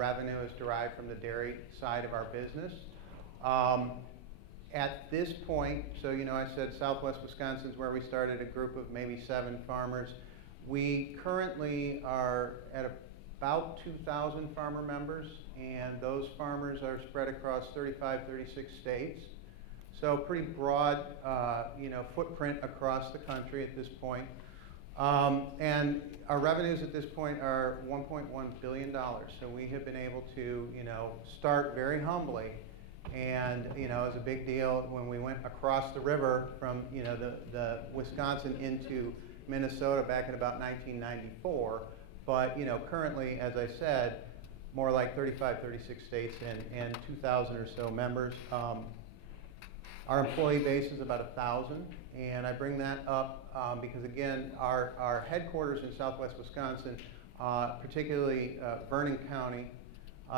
revenue is derived from the dairy side of our business. At this point, so I said Southwest Wisconsin is where we started, a group of maybe 7 farmers. We currently are at about 2,000 farmer members, and those farmers are spread across 35, 36 states. So pretty broad, footprint across the country at this point. And our revenues at this point are $1.1 billion. So we have been able to, start very humbly. And, it was a big deal when we went across the river from, the Wisconsin into Minnesota back in about 1994. But, currently, as I said, more like 35, 36 states and 2,000 or so members. Our employee base is about 1,000, and I bring that up because, again, our headquarters in Southwest Wisconsin, particularly Vernon County,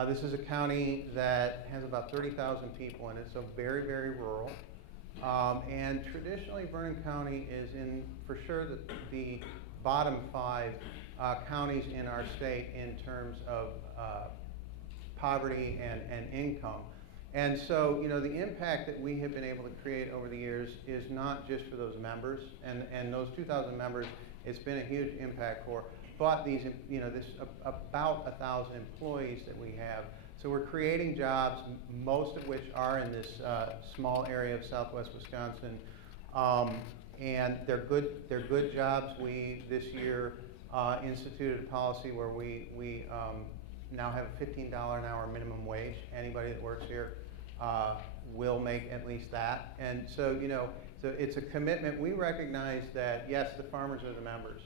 this is a county that has about 30,000 people in it, so very, very rural. And traditionally, Vernon County is in, for sure, the bottom 5 counties in our state in terms of poverty and income. And so, the impact that we have been able to create over the years is not just for those members, and those 2,000 members, it's been a huge impact for, but these, this about 1,000 employees that we have. So we're creating jobs, most of which are in this small area of Southwest Wisconsin, and they're good jobs. We this year instituted a policy where we now have a $15 an hour minimum wage. Anybody that works here will make at least that. And so, so it's a commitment. We recognize that, yes, the farmers are the members.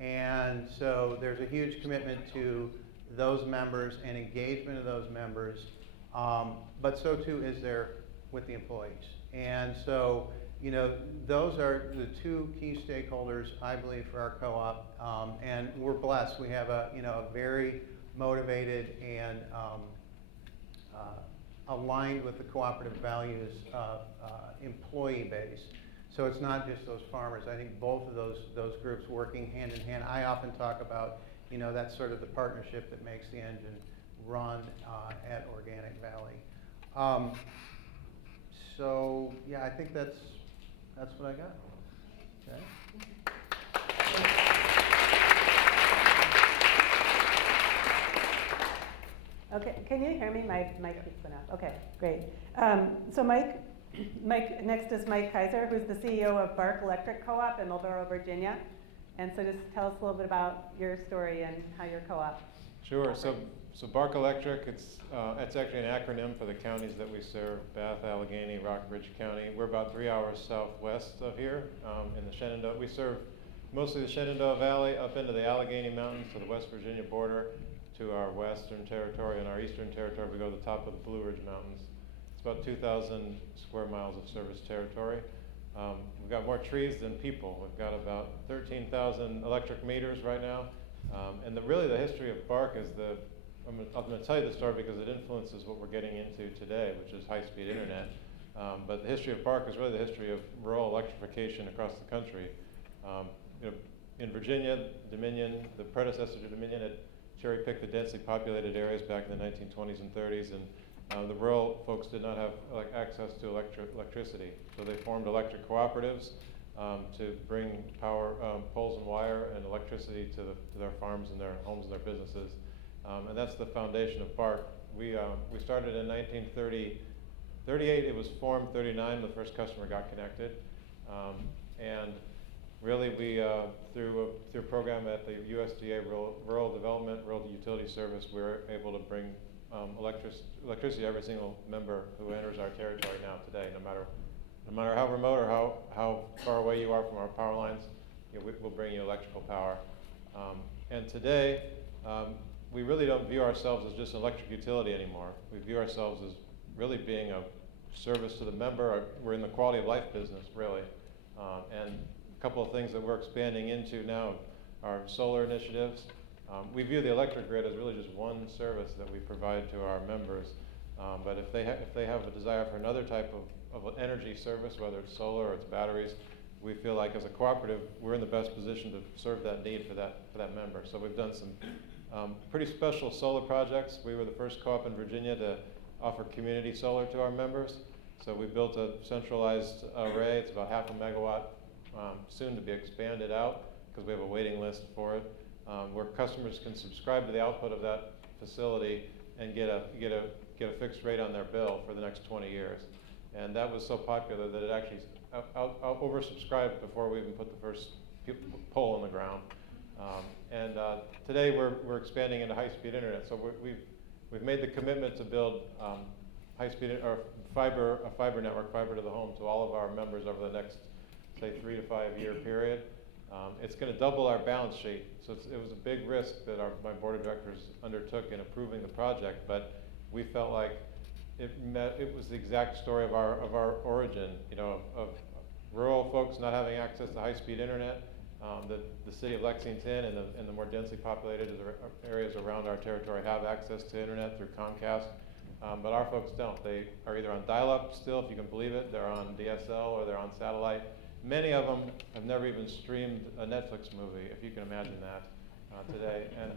And so there's a huge commitment to those members and engagement of those members, but so too is there with the employees. And so, those are the 2 key stakeholders, I believe, for our co-op, and we're blessed. We have a very motivated and aligned with the cooperative values employee base. So it's not just those farmers. I think both of those groups working hand in hand. I often talk about, that's sort of the partnership that makes the engine run at Organic Valley. So yeah, I think that's what I got. Okay, can you hear me? My mic keeps going out. Okay, great. So Mike, next is Mike Kaiser, who's the CEO of Bark Electric Co-op in Marlboro, Virginia. And so just tell us a little bit about your story and how your co-op. Sure. So Bark Electric, it's actually an acronym for the counties that we serve: Bath, Allegheny, Rockbridge County. We're about 3 hours southwest of here in the Shenandoah. We serve mostly the Shenandoah Valley up into the Allegheny Mountains to the West Virginia border, to our western territory, and our eastern territory we go to the top of the Blue Ridge Mountains. It's about 2,000 square miles of service territory. We've got more trees than people. We've got about 13,000 electric meters right now. And really the history of Bark is I'm going to tell you the story because it influences what we're getting into today, which is high-speed internet. But the history of Bark is really the history of rural electrification across the country. In Virginia, Dominion, the predecessor to Dominion, had cherry-picked the densely populated areas back in the 1920s and 30s, and the rural folks did not have access to electricity. So they formed electric cooperatives to bring power, poles and wire and electricity to their farms and their homes and their businesses. And that's the foundation of Bark. We started in 1938, it was formed. 39, the first customer got connected. And really, we through a program at the USDA Rural Development, Rural Utility Service, we're able to bring electricity to every single member who enters our territory now today, no matter how remote or how far away you are from our power lines. We'll bring you electrical power. And today, we really don't view ourselves as just an electric utility anymore. We view ourselves as really being a service to the member. We're in the quality of life business, really. And a couple of things that we're expanding into now are solar initiatives. We view the electric grid as really just one service that we provide to our members. But if they have a desire for another type of energy service, whether it's solar or it's batteries, we feel like as a cooperative, we're in the best position to serve that need for that member. So we've done some Pretty special solar projects. We were the first co-op in Virginia to offer community solar to our members. So we built a centralized array. It's about 0.5 megawatt, soon to be expanded out because we have a waiting list for it, where customers can subscribe to the output of that facility and get a fixed rate on their bill for the next 20 years. And that was so popular that it actually oversubscribed before we even put the first pole in the ground. Today we're expanding into high-speed internet. So we've made the commitment to build high-speed or a fiber network, fiber to the home, to all of our members over the next, say, 3 to 5 year period. It's going to double our balance sheet. So it was a big risk that my board of directors undertook in approving the project, but we felt like it was the exact story of our origin, you know, of rural folks not having access to high-speed internet. The city of Lexington and the more densely populated areas around our territory have access to internet through Comcast, but our folks don't. They are either on dial-up still, if you can believe it, they're on DSL, or they're on satellite. Many of them have never even streamed a Netflix movie, if you can imagine that, today. And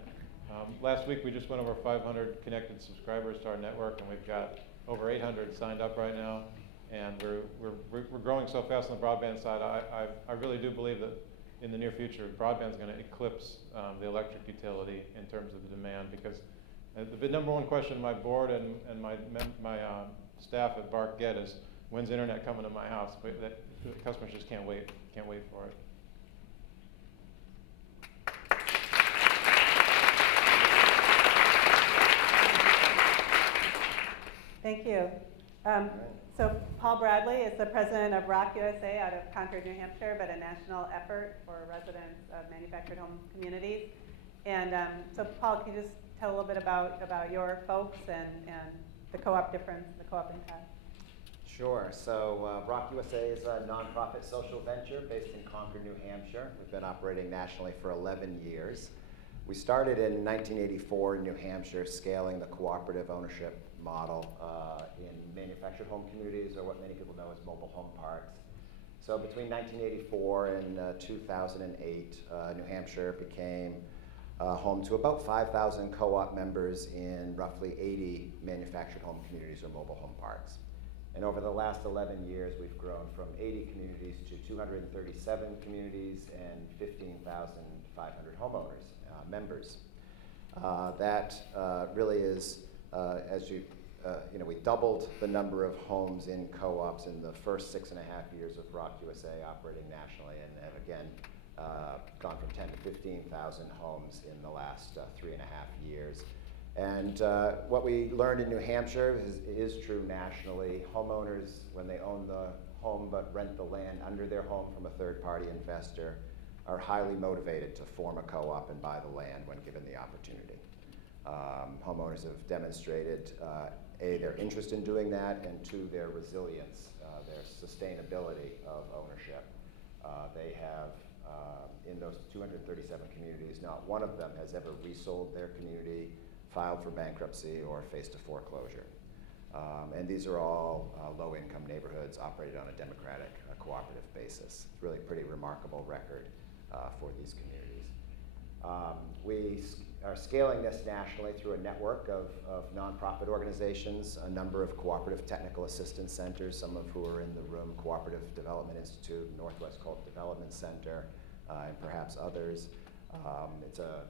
last week we just went over 500 connected subscribers to our network, and we've got over 800 signed up right now. And we're growing so fast on the broadband side. I really do believe that in the near future, broadband is going to eclipse the electric utility in terms of the demand, because the number one question my board and my staff at BARC get is, when's internet coming to my house? But the customers just can't wait for it. Thank you. So Paul Bradley is the president of Rock USA out of Concord, New Hampshire, but a national effort for residents of manufactured home communities. And so Paul, can you just tell a little bit about your folks and the co-op difference, the co-op impact? Sure. So Rock USA is a nonprofit social venture based in Concord, New Hampshire. We've been operating nationally for 11 years. We started in 1984 in New Hampshire, scaling the cooperative ownership model in manufactured home communities, or what many people know as mobile home parks. So between 1984 and 2008, New Hampshire became home to about 5,000 co-op members in roughly 80 manufactured home communities or mobile home parks. And over the last 11 years, we've grown from 80 communities to 237 communities and 15,500 homeowners, members. That really is, we doubled the number of homes in co-ops in the first 6.5 years of Rock USA operating nationally, and have again gone from 10 to 15,000 homes in the last 3.5 years. And what we learned in New Hampshire is true nationally. Homeowners, when they own the home but rent the land under their home from a third-party investor, are highly motivated to form a co-op and buy the land when given the opportunity. Homeowners have demonstrated, A, their interest in doing that, and 2, their resilience, their sustainability of ownership. They have, in those 237 communities, not one of them has ever resold their community, filed for bankruptcy, or faced a foreclosure. And these are all low-income neighborhoods operated on a democratic, cooperative basis. It's really a pretty remarkable record for these communities. We are scaling this nationally through a network of nonprofit organizations, a number of cooperative technical assistance centers, some of who are in the room, Cooperative Development Institute, Northwest Coast Development Center, and perhaps others. It's a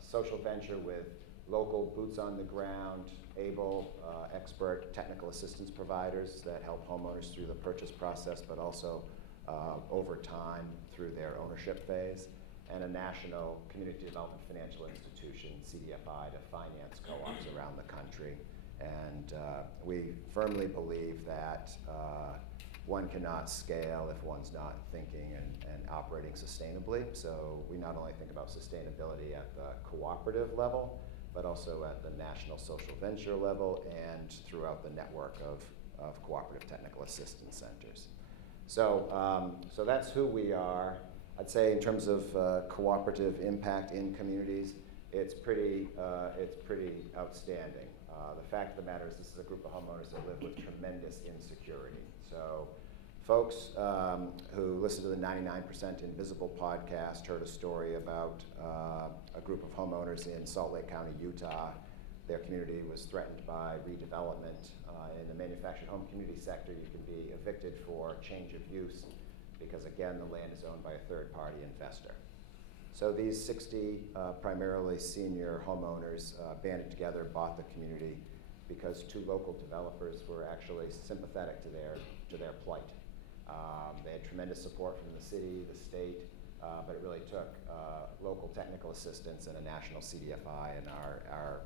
social venture with local boots on the ground, able, expert technical assistance providers that help homeowners through the purchase process, but also over time through their ownership phase, and a national community development financial institution, CDFI, to finance co-ops around the country. And we firmly believe that one cannot scale if one's not thinking and operating sustainably. So we not only think about sustainability at the cooperative level, but also at the national social venture level and throughout the network of cooperative technical assistance centers. So, so that's who we are. I'd say in terms of cooperative impact in communities, it's pretty outstanding. The fact of the matter is this is a group of homeowners that live with tremendous insecurity. So Folks who listened to the 99% Invisible podcast heard a story about a group of homeowners in Salt Lake County, Utah. Their community was threatened by redevelopment. In the manufactured home community sector, you can be evicted for change of use because, again, the land is owned by a third-party investor. So these 60 primarily senior homeowners banded together, bought the community because 2 local developers were actually sympathetic to their plight. They had tremendous support from the city, the state, but it really took local technical assistance and a national CDFI and our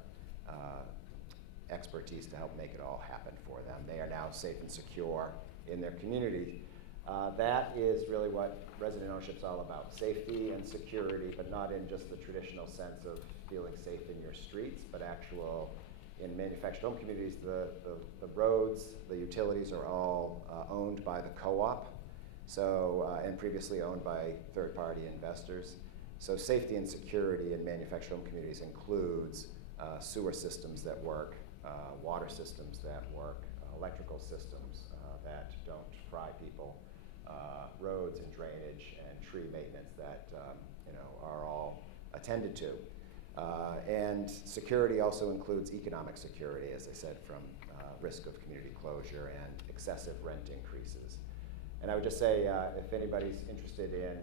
expertise to help make it all happen for them. They are now safe and secure in their community. That is really what resident ownership is all about, safety and security, but not in just the traditional sense of feeling safe in your streets, but actual, in manufactured home communities, the roads, the utilities are all owned by the co-op, so, and previously owned by third-party investors. So safety and security in manufactured home communities includes sewer systems that work, water systems that work, electrical systems that don't fry people, roads and drainage and tree maintenance that are all attended to. And security also includes economic security, as I said, from risk of community closure and excessive rent increases. And I would just say, if anybody's interested in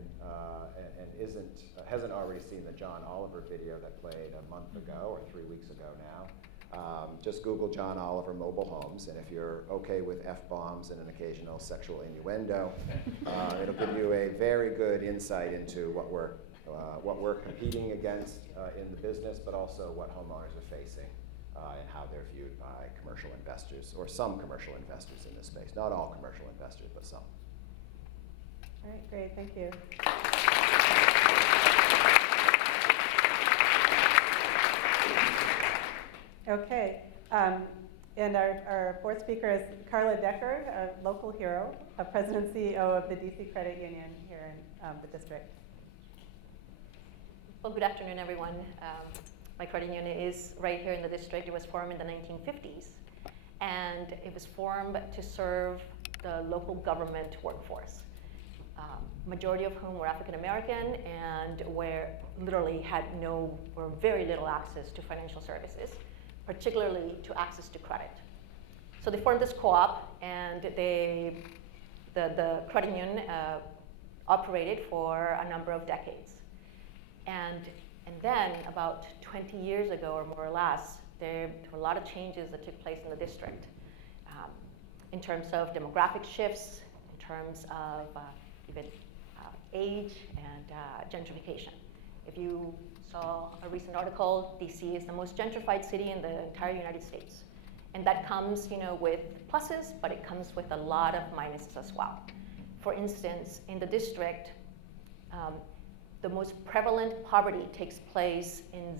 and hasn't already seen the John Oliver video that played a month ago or 3 weeks ago now, just Google John Oliver mobile homes, and if you're okay with F-bombs and an occasional sexual innuendo, it'll give you a very good insight into what we're competing against in the business, but also what homeowners are facing and how they're viewed by commercial investors, or some commercial investors in this space. Not all commercial investors, but some. All right, great, thank you. Okay, and our fourth speaker is Carla Decker, a local hero, a president and CEO of the DC Credit Union here in the district. Well, good afternoon, everyone. My credit union is right here in the district. It was formed in the 1950s, and it was formed to serve the local government workforce, majority of whom were African American and literally had no or very little access to financial services, particularly to access to credit. So they formed this co-op, and the credit union operated for a number of decades. And then about 20 years ago, or more or less, there were a lot of changes that took place in the district in terms of demographic shifts, in terms of even age and gentrification. If you saw a recent article, DC is the most gentrified city in the entire United States. And that comes, with pluses, but it comes with a lot of minuses as well. For instance, in the district, the most prevalent poverty takes place in